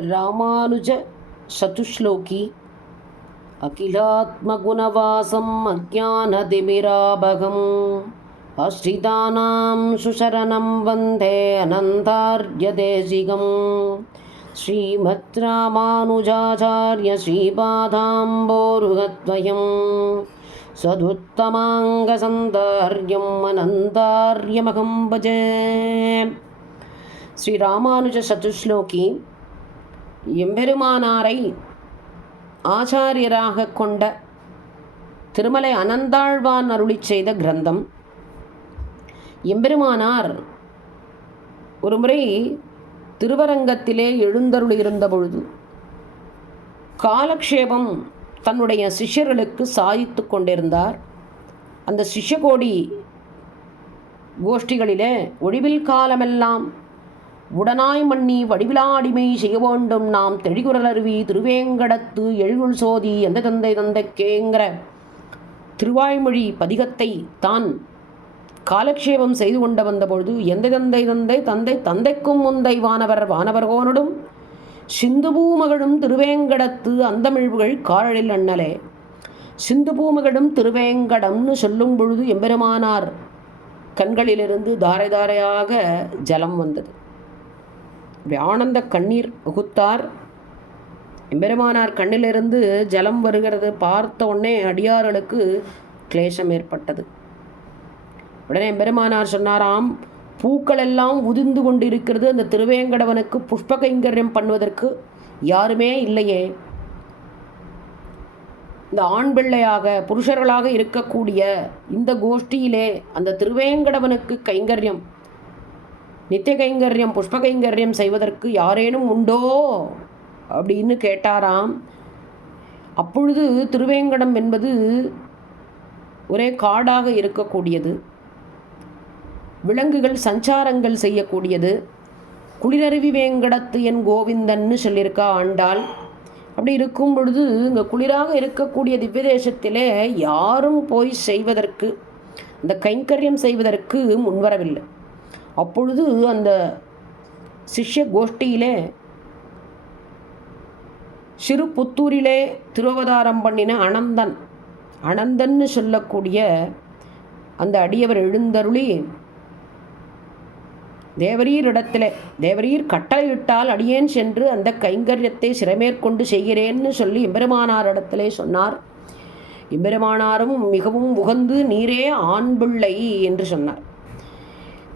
ராமானுஜ சதுஷ்லோகி அகிலாத்மகுணவாசம் அஜானதிமிராபகம் ஆஸ்ரிதானாம் சுசரணம் வந்தே அனந்தார்யதேசிகம் ஸ்ரீமத் ராமானுஜாச்சார்ய ஸ்ரீபாதாம்போருகத்வயம் சதுத்தமாங்கசந்தார்யம் அனந்தார்யமகம் பஜே. ஸ்ரீ ராமானுஜ சதுஷ்லோகி எம்பெருமானாரை ஆச்சாரியராக கொண்ட திருமலை அனந்தாழ்வான் அருளி செய்த கிரந்தம். எம்பெருமானார் ஒருமுறை திருவரங்கத்திலே எழுந்தருளியிருந்த பொழுது காலக்ஷேபம் தன்னுடைய சிஷ்யர்களுக்கு சாதித்து கொண்டிருந்தார். அந்த சிஷ்யகோடி கோஷ்டிகளிலே ஒழிவில் காலமெல்லாம் உடனாய் மண்ணி வடிவிலாடிமை செய்ய வேண்டும் நாம் தெழிகுரலருவி திருவேங்கடத்து எழுகுள் சோதி எந்த தந்தை தந்தைக்கேங்கிற திருவாய்மொழி பதிகத்தை தான் காலக்ஷேபம் செய்து கொண்டு வந்தபொழுது எந்த தந்தை தந்தை தந்தை தந்தைக்கும் முந்தை வானவர் வானவர்கோனடும் சிந்துபூமகளும் திருவேங்கடத்து அந்தமிழ்வுகள் காழலில் அண்ணலே. சிந்துபூமகளும் திருவேங்கடம்னு சொல்லும் பொழுது எம்பெருமானார் கண்களிலிருந்து தாரை தாரையாக ஜலம் வந்தது. ஆனந்த கண்ணீர் வகுத்தார். எம்பெருமானார் கண்ணிலிருந்து ஜலம் வருகிறது பார்த்த உடனே அடியார்களுக்கு கிளேசம் ஏற்பட்டது. உடனே எம்பெருமானார் சொன்னாராம், பூக்கள் எல்லாம் உதிர்ந்து கொண்டிருக்கிறது, அந்த திருவேங்கடவனுக்கு புஷ்ப கைங்கரியம் பண்ணுவதற்கு யாருமே இல்லையே. இந்த ஆண் பிள்ளையாக புருஷர்களாக இருக்கக்கூடிய இந்த கோஷ்டியிலே அந்த திருவேங்கடவனுக்கு கைங்கரியம் நித்திய கைங்கரியம் புஷ்ப கைங்கரியம் செய்வதற்கு யாரேனும் உண்டோ அப்படின்னு கேட்டாராம். அப்பொழுது திருவேங்கடம் என்பது ஒரே காடாக இருக்கக்கூடியது, விலங்குகள் சஞ்சாரங்கள் செய்யக்கூடியது. குளிரருவி வேங்கடத்து என் கோவிந்தன்னு சொல்லியிருக்கா ஆண்டாள். அப்படி இருக்கும் பொழுது இங்கே குளிராக இருக்கக்கூடிய திவ்ய தேசத்திலே யாரும் போய் செய்வதற்கு அந்த கைங்கரியம் செய்வதற்கு முன்வரவில்லை. அப்பொழுது அந்த சிஷ்ய கோஷ்டியிலே சிறு புத்தூரிலே திருவதாரம் பண்ணின அனந்தன்னு சொல்லக்கூடிய அந்த அடியவர் எழுந்தருளி தேவரீர் கட்டளையிட்டால் அடியேன் சென்று அந்த கைங்கரியத்தை சிறமேற்கொண்டு செய்கிறேன்னு சொல்லி எம்பெருமானாரிடத்திலே சொன்னார். எம்பெருமானாரும் மிகவும் உகந்து நீரே ஆண் பிள்ளை என்று சொன்னார்.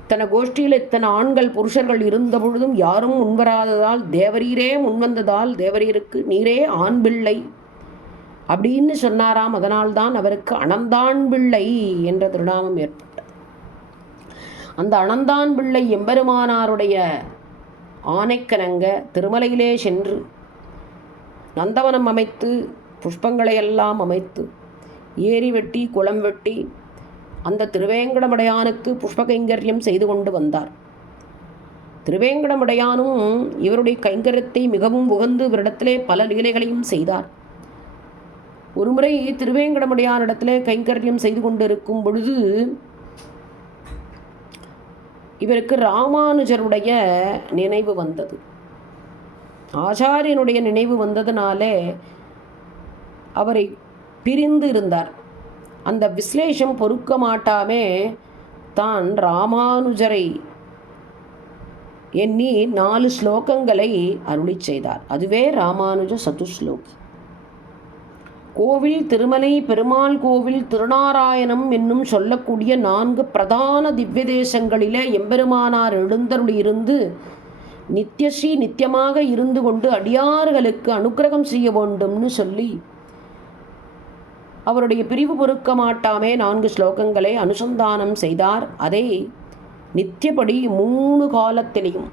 இத்தனை கோஷ்டியில் இத்தனை ஆண்கள் புருஷர்கள் இருந்த பொழுதும் யாரும் முன்வராததால் தேவரீரே முன்வந்ததால் தேவரீருக்கு நீரே ஆண் பிள்ளை அப்படின்னு சொன்னாராம். அதனால்தான் அவருக்கு அனந்தான் பிள்ளை என்ற திருநாமம் ஏற்பட்டது. அந்த அனந்தான் பிள்ளை எம்பெருமானாருடைய ஆணைக்கணங்க திருமலையிலே சென்று நந்தவனம் அமைத்து புஷ்பங்களையெல்லாம் அமைத்து ஏரி வெட்டி குளம் வெட்டி அந்த திருவேங்கடமுடையானுக்கு புஷ்ப கைங்கரியம் செய்து கொண்டு வந்தார். திருவேங்கடமுடையானும் இவருடைய கைங்கரியத்தை மிகவும் உகந்து இவரிடத்திலே பல லீலைகளையும் செய்தார். ஒருமுறை திருவேங்கடமுடையானிடத்திலே கைங்கரியம் செய்து கொண்டிருக்கும் பொழுது இவருக்கு ராமானுஜருடைய நினைவு வந்தது. ஆச்சாரியனுடைய நினைவு வந்ததுனாலே அவரை பிரிந்து இருந்தார். அந்த விஸ்லேஷம் பொறுக்க மாட்டாமே தான் ராமானுஜரை எண்ணி 4 ஸ்லோகங்களை அருளி செய்தார். அதுவே ராமானுஜ சதுஸ்லோகி. கோவில் திருமலை பெருமாள் கோவில் திருநாராயணம் என்னும் சொல்லக்கூடிய 4 பிரதான திவ்ய தேசங்களிலே எம்பெருமானார் எழுந்தருளியிருந்து நித்தியஸ்ரீ நித்தியமாக இருந்து கொண்டு அடியார்களுக்கு அனுக்கிரகம் செய்ய வேண்டும்னு சொல்லி அவருடைய பிரிவு பொறுக்க மாட்டாமே 4 ஸ்லோகங்களை அனுசந்தானம் செய்தார். அதை நித்தியப்படி 3 காலத்திலையும்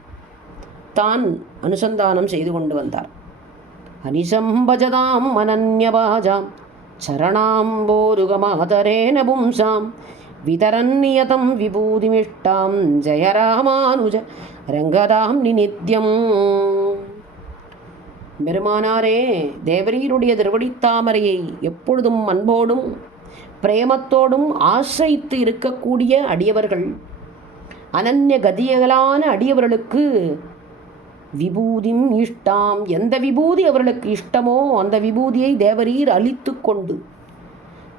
தான் அனுசந்தானம் செய்து கொண்டு வந்தார். அனிசம்பஜதாம் அனன்யபாஜாம் சரணாம்போருகமாதரேன பும்சாம் விதரன்னியதம் விபூதிமிஷ்டாம் ஜெயராமானுஜ ரங்கதாம் நிநித்யம். பெருமானாரே, தேவரீருடைய திருவடித்தாமரையை எப்பொழுதும் அன்போடும் பிரேமத்தோடும் ஆசிரித்து இருக்கக்கூடிய அடியவர்கள், அனன்ய கதியகலான அடியவர்களுக்கு விபூதிம் இஷ்டாம், எந்த விபூதி அவர்களுக்கு இஷ்டமோ அந்த விபூதியை தேவரீர் அளித்து கொண்டு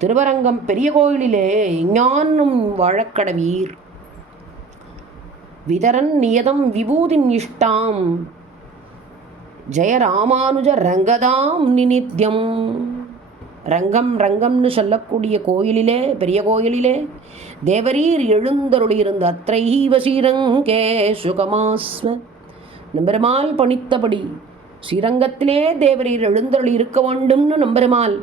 திருவரங்கம் பெரிய கோயிலிலே ஞானம் வாழக்கடவீர். விதரன் நியதம் விபூதிம் இஷ்டாம் ஜெய ராமானுஜ ரங்கதாம் நிநித்யம். ரங்கம்னு சொல்லக்கூடிய கோயிலிலே, பெரிய கோயிலிலே தேவரீர் எழுந்தருளியிருந்த அத்ரைவ ஸ்ரீரங்கே சுகமாஸ்வ, நம்பெருமாள் பணித்தபடி ஸ்ரீரங்கத்திலே தேவரீர் எழுந்தருளி இருக்க வேண்டும்னு நம்பெருமாள்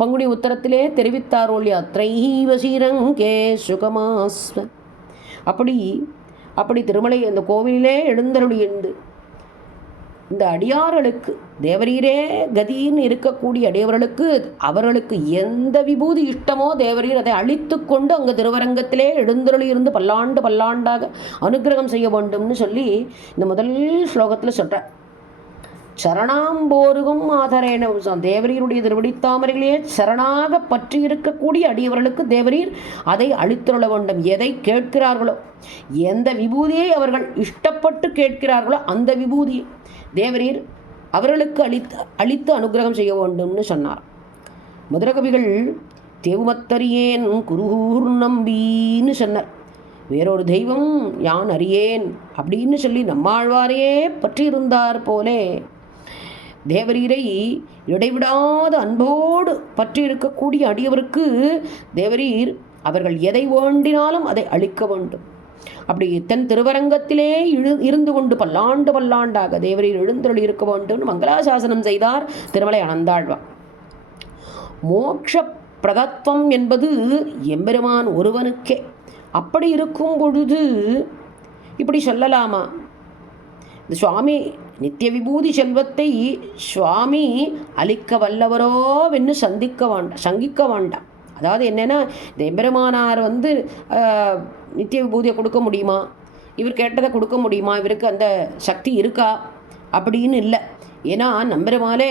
பங்குனி உத்தரத்திலே தெரிவித்தாரோ இல்லையா, அத்ரைவ ஸ்ரீரங்கே சுகமாஸ்வ. அப்படி திருமலை அந்த கோவிலே எழுந்தருளி இருந்து இந்த அடியார்களுக்கு தேவரீரே கதின்னு இருக்கக்கூடிய அடியவர்களுக்கு அவர்களுக்கு எந்த விபூதி இஷ்டமோ தேவரீர் அதை அழித்து கொண்டு அங்கே திருவரங்கத்திலே எழுந்தருளி இருந்து பல்லாண்டாக அனுகிரகம் செய்ய வேண்டும்னு சொல்லி இந்த முதல் ஸ்லோகத்தில் சொல்கிறார். சரணாம்போருகும் ஆதரேன, தேவரீருடைய திருவடித்தாமரைகளே சரணாக பற்றி இருக்கக்கூடிய அடியவர்களுக்கு தேவரீர் அதை அளித்துள்ள வேண்டும். எதை கேட்கிறார்களோ, எந்த விபூதியை அவர்கள் இஷ்டப்பட்டு கேட்கிறார்களோ அந்த விபூதியை தேவரீர் அவர்களுக்கு அளித்து அனுகிரகம் செய்ய வேண்டும்னு சொன்னார். முதலகவிகள் தேவுமத்தறியேன் குருகூர் நம்பின்னு சொன்னார். வேறொரு தெய்வம் யான் அறியேன் அப்படின்னு சொல்லி நம்மாழ்வாரையே பற்றி இருந்தார் போலே தேவரீரை இடைவிடாத அன்போடு பற்றி இருக்கக்கூடிய அடியவருக்கு தேவரீர் அவர்கள் எதை வேண்டினாலும் அதை அளிக்க வேண்டும். அப்படி தன் திருவரங்கத்திலே இருந்து கொண்டு பல்லாண்டாக தேவரீர் எழுந்தருளி இருக்க வேண்டும் மங்களாசாசனம் செய்தார் திருமலை அனந்தாழ்வார். மோட்ச பிரதத்வம் என்பது எம்பெருமான் ஒருவனுக்கே. அப்படி இருக்கும் பொழுது இப்படி சொல்லலாமா? இந்த சுவாமி நித்திய விபூதி செல்வத்தை சுவாமி அளிக்க வல்லவரோவென்னு சங்கிக்க வேண்டாம். அதாவது என்னென்னா, இந்த எம்பெருமானார் நித்திய விபூதியை கொடுக்க முடியுமா, இவர் கேட்டதை கொடுக்க முடியுமா, இவருக்கு அந்த சக்தி இருக்கா அப்படின்னு இல்லை. ஏன்னா நம்பெருமாளே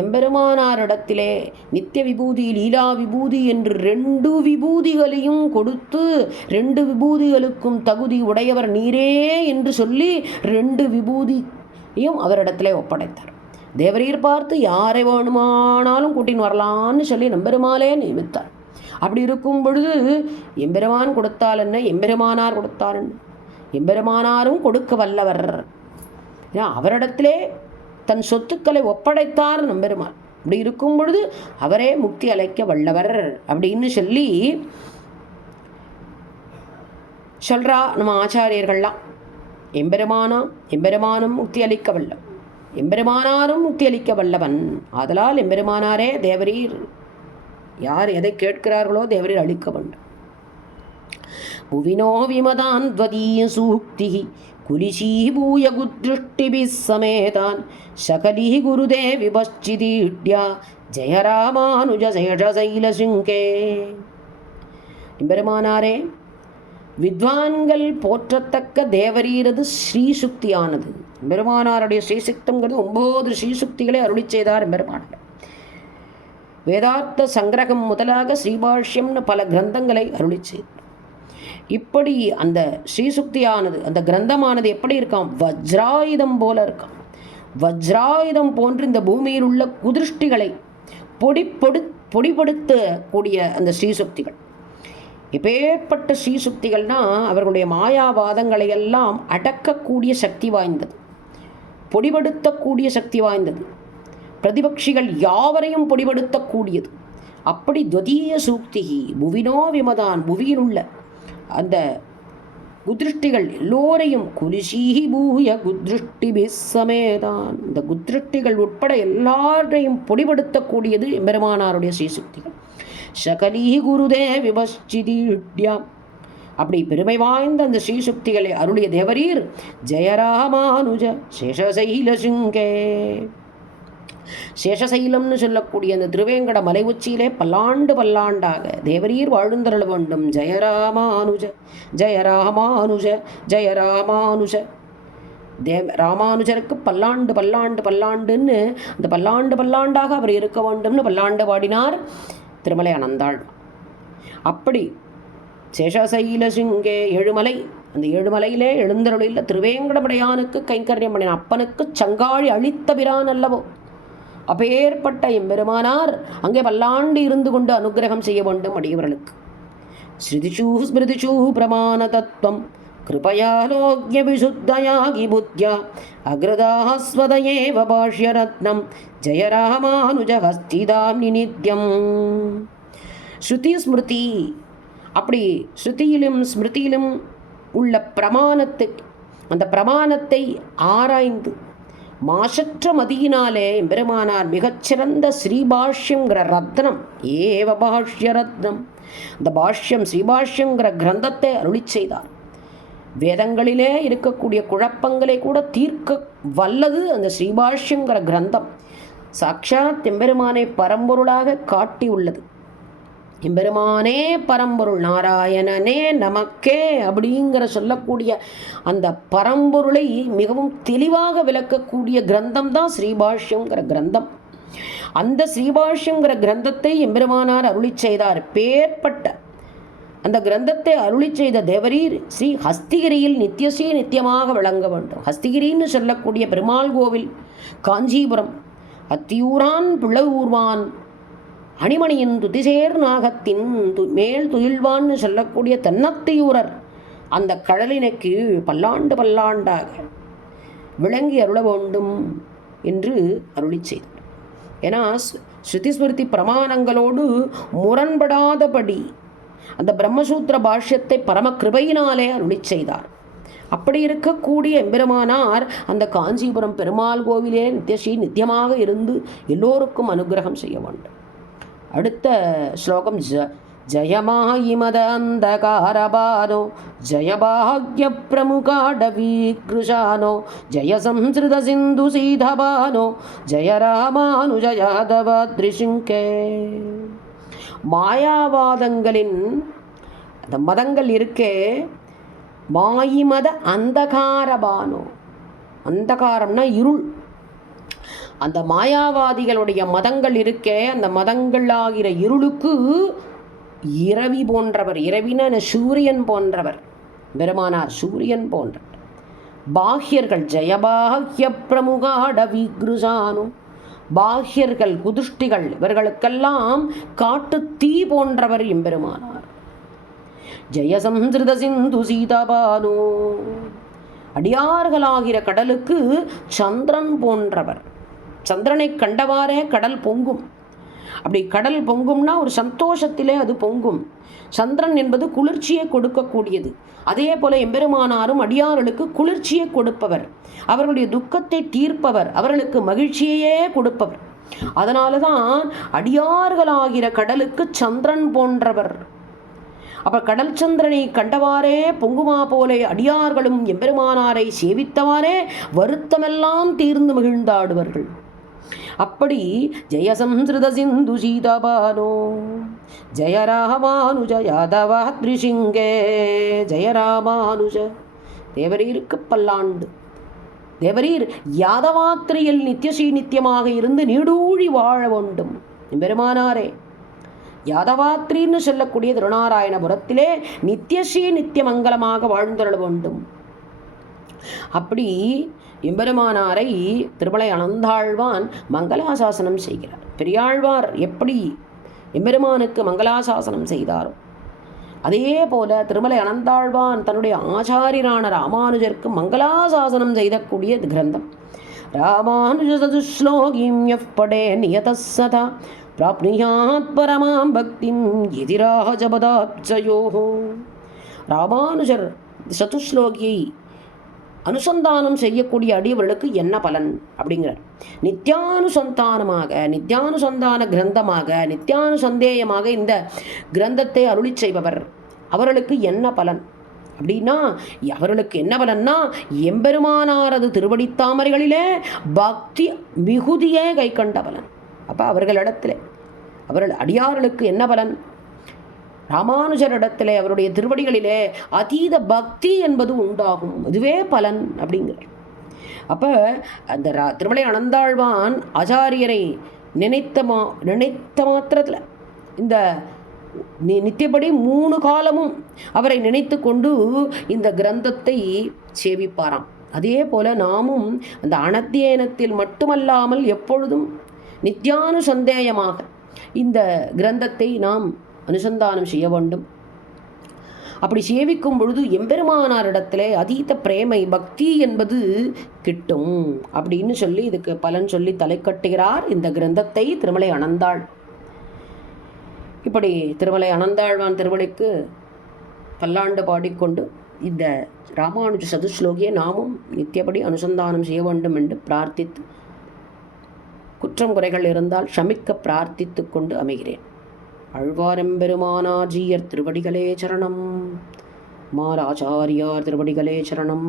எம்பெருமானாரிடத்திலே நித்திய விபூதி லீலா விபூதி என்று 2 விபூதிகளையும் கொடுத்து 2 விபூதிகளுக்கும் தகுதி உடையவர் நீரே என்று சொல்லி 2 விபூதியும் அவரிடத்திலே ஒப்படைத்தார். தேவரீர் பார்த்து யாரை வேணுமானாலும் கூட்டின்னு வரலான்னு சொல்லி நம்பெருமாளே நியமித்தார். அப்படி இருக்கும் பொழுது எம்பெருமான் கொடுத்தால் என்ன, எம்பெருமானார் கொடுத்தார் என்ன, எம்பெருமானாரும் கொடுக்க வல்லவர். ஏன்னா அவரிடத்திலே தன் சொத்துக்களை ஒப்படைத்தார் நம்பெருமான். அப்படி இருக்கும் பொழுது அவரே முக்தி அளிக்க வல்லவர் அப்படின்னு சொல்லி சொல்றா நம்ம ஆச்சாரியர்கள்லாம். எம்பெருமானும் முக்தி அளிக்க வல்லவன், எம்பெருமானாரும் முக்தி அளிக்க வல்லவன். ஆதலால் எம்பெருமானாரே தேவரீர் யார் எதை கேட்கிறார்களோ தேவரீர் அளிக்க வேண்டும். புவினோ விமதான் துவதீய சூக்தி குலிசீபூய குத்ருஷ்டிபிஸ் சமேதான் சகலி குருதே விபச்சிதீட்யா ஜெய ராமானுஜ சேஷசைல சிங்கே. எம்பெருமானாரே வித்வான்கள் போற்றத்தக்க தேவரீரது ஸ்ரீசுக்தியானது. பெருமானாருடைய ஸ்ரீசுக்தங்கிறது 9 ஸ்ரீசுக்திகளை அருளி செய்தார் பெருமானார். வேதார்த்த சங்கிரகம் முதலாக ஸ்ரீபாஷ்யம்னு பல கிரந்தங்களை அருளி செய்தார். இப்படி அந்த ஸ்ரீசுக்தியானது, அந்த கிரந்தமானது எப்படி இருக்காம், வஜ்ராயுதம் போல இருக்காம். வஜ்ராயுதம் போன்று இந்த பூமியில் உள்ள குதிருஷ்டிகளை பொடிப்படுத்தக்கூடிய அந்த ஸ்ரீசுக்திகள். இப்பேற்பட்ட ஸ்ரீசுக்திகள்னால் அவர்களுடைய மாயாவாதங்களை எல்லாம் அடக்கக்கூடிய சக்தி வாய்ந்தது, பொடிபடுத்தக்கூடிய சக்தி வாய்ந்தது, பிரதிபக்ஷிகள் யாவரையும் பொடிபடுத்தக்கூடியது. அப்படி துவதீய சூக்தி புவினோ விமதான், புவியில் உள்ள அந்த குத்ருஷ்டிகள் எல்லோரையும் குலிசீஹி பூய குத்ருஷ்டிபி சமேதான், இந்த குத்ருஷ்டிகள் உட்பட எல்லாரையும் பொடிபடுத்தக்கூடியது எம்பெருமானாருடைய ஸ்ரீசுக்திகள். சகலி குருதே விபச்சிதீட்யாம். அப்படி பெருமை வாய்ந்த அந்த ஸ்ரீசுக்திகளை அருளிய தேவரீர் ஜெயராமானுஜ சேஷசைல சிங்கே. சேஷசைலம்னு சொல்லக்கூடிய அந்த திருவேங்கட மலை உச்சியிலே பல்லாண்டாக தேவரீர் வாழ்ந்தருள வேண்டும். ஜெயராமானுஜ ஜெயராமானுஜ ஜெயராமானுஜ. ராமானுஜருக்கு பல்லாண்டுன்னு அந்த பல்லாண்டாக அவர் இருக்க வேண்டும்னு பல்லாண்டு பாடினார் திருமலை அனந்தாள். அப்படி சேஷசைல சிங்கே, 7 மலை அந்த ஏழுமலையிலே எழுந்தருளில் திருவேங்கடமுடையானுக்கு கைங்கரியம் பண்ணின அப்பனுக்கு சங்காழி அளித்த பிரான் அல்லவோ. அப்பேற்பட்ட எம்பெருமானார் அங்கே பல்லாண்டு இருந்து கொண்டு அனுகிரகம் செய்ய வேண்டும் அடியவர்களுக்கு. ஸ்ருதிஷூ ஸ்மிருதிஷூ பிரமாண தத்துவம் கிருபயாலோக்ய விசுத்தயாகி புத்யா அக்ரதாஸ்வதயேவ பாஷ்யரத்னம் ஜெய ராமானுஜ ஹஸ்திதாம் நித்யம். ஸ்ருதி ஸ்மிருதி, அப்படி ஸ்ருதியிலும் ஸ்மிருதியிலும் உள்ள பிரமாணத்துக்கு, அந்த பிரமாணத்தை ஆராய்ந்து மாசற்ற மதியினாலே எம்பெருமானார் மிகச்சிறந்த ஸ்ரீபாஷ்யங்கிற ரத்னம், ஏவ பாஷ்ய ரத்னம், அந்த பாஷ்யம் ஸ்ரீபாஷ்யங்கிற கிரந்தத்தை அருளி செய்தார். வேதங்களிலே இருக்கக்கூடிய குழப்பங்களை கூட தீர்க்க வல்லது அந்த ஸ்ரீபாஷ்யங்கிற கிரந்தம். சாட்சாத் எம்பெருமானை பரம்பொருளாக காட்டி உள்ளது. எம்பெருமானே பரம்பொருள், நாராயணனே நமக்கே அப்படிங்கிற சொல்லக்கூடிய அந்த பரம்பொருளை மிகவும் தெளிவாக விளக்கக்கூடிய கிரந்தம் தான் ஸ்ரீபாஷ்யங்கிற கிரந்தம். அந்த ஸ்ரீபாஷ்யங்கிற கிரந்தத்தை எம்பெருமானார் அருளி செய்தார். பேர்பட்ட அந்த கிரந்தத்தை அருளி செய்த தேவரீர் ஸ்ரீ ஹஸ்திகிரியில் நித்தியஸ்ரீ நித்தியமாக விளங்க வேண்டும். ஹஸ்திகிரின்னு சொல்லக்கூடிய பெருமாள் கோவில் காஞ்சிபுரம், அத்தியூரான் பிள்ளவூர்வான் அணிமணியின் துதிசேர் நாகத்தின் மேல் துயில்வான்னு சொல்லக்கூடிய தென்னத்தியூரர் அந்த கடலினைக்கு பல்லாண்டு பல்லாண்டாக விளங்கி அருள வேண்டும் என்று அருளி செய்தார். ஏன்னா ஸ்ருதி ஸ்மிருதி பிரமாணங்களோடு முரண்படாதபடி அந்த பிரம்மசூத்திர பாஷ்யத்தை பரம கிருபையினாலே அருளி செய்தார். அப்படி இருக்கக்கூடிய எம்பெருமானார் அந்த காஞ்சிபுரம் பெருமாள் கோவிலே நித்தியஸ்ரீ நித்தியமாக இருந்து எல்லோருக்கும் அனுகிரகம் செய்ய வேண்டும். அடுத்த ஸ்லோகம் ஜயமாயிமத அந்தகாரபானோ ஜயபாக்ய பிரமுகாடவீக்ருஷானோ ஜய சம்ஸ்ருத சிந்து சீதபானோ ஜய ராமானுஜ யாதவாத்ரிசிங்கே. மாயாவாதங்களின் அந்த மதங்கள் இருக்கே, மாயிமத அந்தகாரபானோ, அந்தகாரம்னா இருள். அந்த மாயாவாதிகளுடைய மதங்கள் இருக்கே, அந்த மதங்கள் ஆகிற இருளுக்கு இரவி போன்றவர், இரவின சூரியன் போன்றவர் பெருமானார், சூரியன் போன்றவர். பாஹ்யர்கள் ஜயபாஹ்ய பிரமுகாட விக்ருசானோ, பாஹ்யர்கள் குதுஷ்டிகள், இவர்களுக்கெல்லாம் காட்டு தீ போன்றவர் எம்பெருமானார். ஜெயசம்ஸ்ருத சிந்து சீதபானோ, அடியார்களாகிற கடலுக்கு சந்திரன் போன்றவர். சந்திரனை கண்டவாறே கடல் பொங்கும். அப்படி கடல் பொங்கும்னா ஒரு சந்தோஷத்திலே அது பொங்கும். சந்திரன் என்பது குளிர்ச்சியை கொடுக்கக்கூடியது. அதே போல எம்பெருமானாரும் அடியார்களுக்கு குளிர்ச்சியை கொடுப்பவர், அவர்களுடைய துக்கத்தை தீர்ப்பவர், அவர்களுக்கு மகிழ்ச்சியையே கொடுப்பவர். அதனால தான் அடியார்களாகிற கடலுக்கு சந்திரன் போன்றவர். அப்ப கடல் சந்திரனை கண்டவாறே பொங்குமா போலே அடியார்களும் எம்பெருமானாரை சேவித்தவாறே வருத்தமெல்லாம் தீர்ந்து மகிழ்ந்தாடுவர்கள். அப்படி ஜெயசம்ஸ்ருத சிந்து சீதபானோ ஜெய ராமானுஜ யாதவாத்ரிசிங்கே. ஜெய ராமானுஜ, தேவரீருக்கு பல்லாண்டு. தேவரீர் யாதவாத்திரியில் நித்தியஸ்ரீ நித்தியமாக இருந்து நீடூழி வாழ வேண்டும். பெருமானாரே யாதவாத்திரின்னு சொல்லக்கூடிய திருநாராயணபுரத்திலே நித்தியஸ்ரீ நித்தியமங்கலமாக வாழ்ந்தருள வேண்டும். அப்படி எம்பெருமானாரை திருமலை அனந்தாழ்வான் மங்களாசாசனம் செய்கிறார். பெரியாழ்வார் எப்படி எம்பெருமானுக்கு மங்களாசாசனம் செய்தாரோ அதே போல திருமலை அனந்தாழ்வான் தன்னுடைய ஆச்சாரியரான ராமானுஜருக்கு மங்களாசாசனம் செய்தக்கூடிய கிரந்தம். ராமானுஜ சதுஸ்லோகிம் எஃப் படே நியதசதா பிராப்னுயாத் பரமாம் பக்திம் எதிராஜபதாப்ஜயோ. ராமானுஜர் சதுஸ்லோகியை அனுசந்தானம் செய்யக்கூடிய அடியவர்களுக்கு என்ன பலன் அப்படிங்கிறார். நித்தியானுசந்தானமாக, நித்தியானுசந்தான கிரந்தமாக, நித்தியானுசந்தேயமாக இந்த கிரந்தத்தை அருளி செய்பவர் அவர்களுக்கு என்ன பலன் அப்படின்னா, அவர்களுக்கு என்ன பலன்னா எம்பெருமானாரது திருவடித்தாமரைகளிலே பக்தி மிகுதியே கை கண்ட பலன். அப்போ அவர்களிடத்தில் அவர்கள் அடியார்களுக்கு என்ன பலன்? ராமானுஜரிடத்திலே அவருடைய திருவடிகளிலே அதீத பக்தி என்பது உண்டாகும், இதுவே பலன் அப்படிங்கிறார். அப்போ அந்த திருமலை அனந்தாழ்வான் ஆச்சாரியரை நினைத்த மாத்திரத்தில் இந்த நித்தியப்படி 3 காலமும் அவரை நினைத்து கொண்டு இந்த கிரந்தத்தை சேவிப்பாராம். அதே போல நாமும் அந்த அனத்தியனத்தில் மட்டுமல்லாமல் எப்பொழுதும் நித்தியானுசந்தேயமாக இந்த கிரந்தத்தை நாம் அனுசந்தானம் செய்ய வேண்டும். அப்படி சேவிக்கும் பொழுது எம்பெருமானாரிடத்திலே அதீத பிரேமை பக்தி என்பது கிட்டும் அப்படின்னு சொல்லி இதுக்கு பலன் சொல்லி தலை கட்டுகிறார் இந்த கிரந்தத்தை திருமலை அனந்தாள். இப்படி திருமலை அனந்தாழ்வான் திருமலைக்கு பல்லாண்டு பாடிக்கொண்டு இந்த ராமானுஜ சதுஸ்லோகியை நாமும் நித்தியபடி அனுசந்தானம் செய்ய வேண்டும் என்று பிரார்த்தித்து, குற்றம் குறைகள் இருந்தால் ஷமிக்க பிரார்த்தித்து கொண்டு அமைகிறேன். ஆழ்வாரெம்பெருமானாஜீயர் திருவடிகளே சரணம். மாராச்சாரியார் திருவடிகளே சரணம்.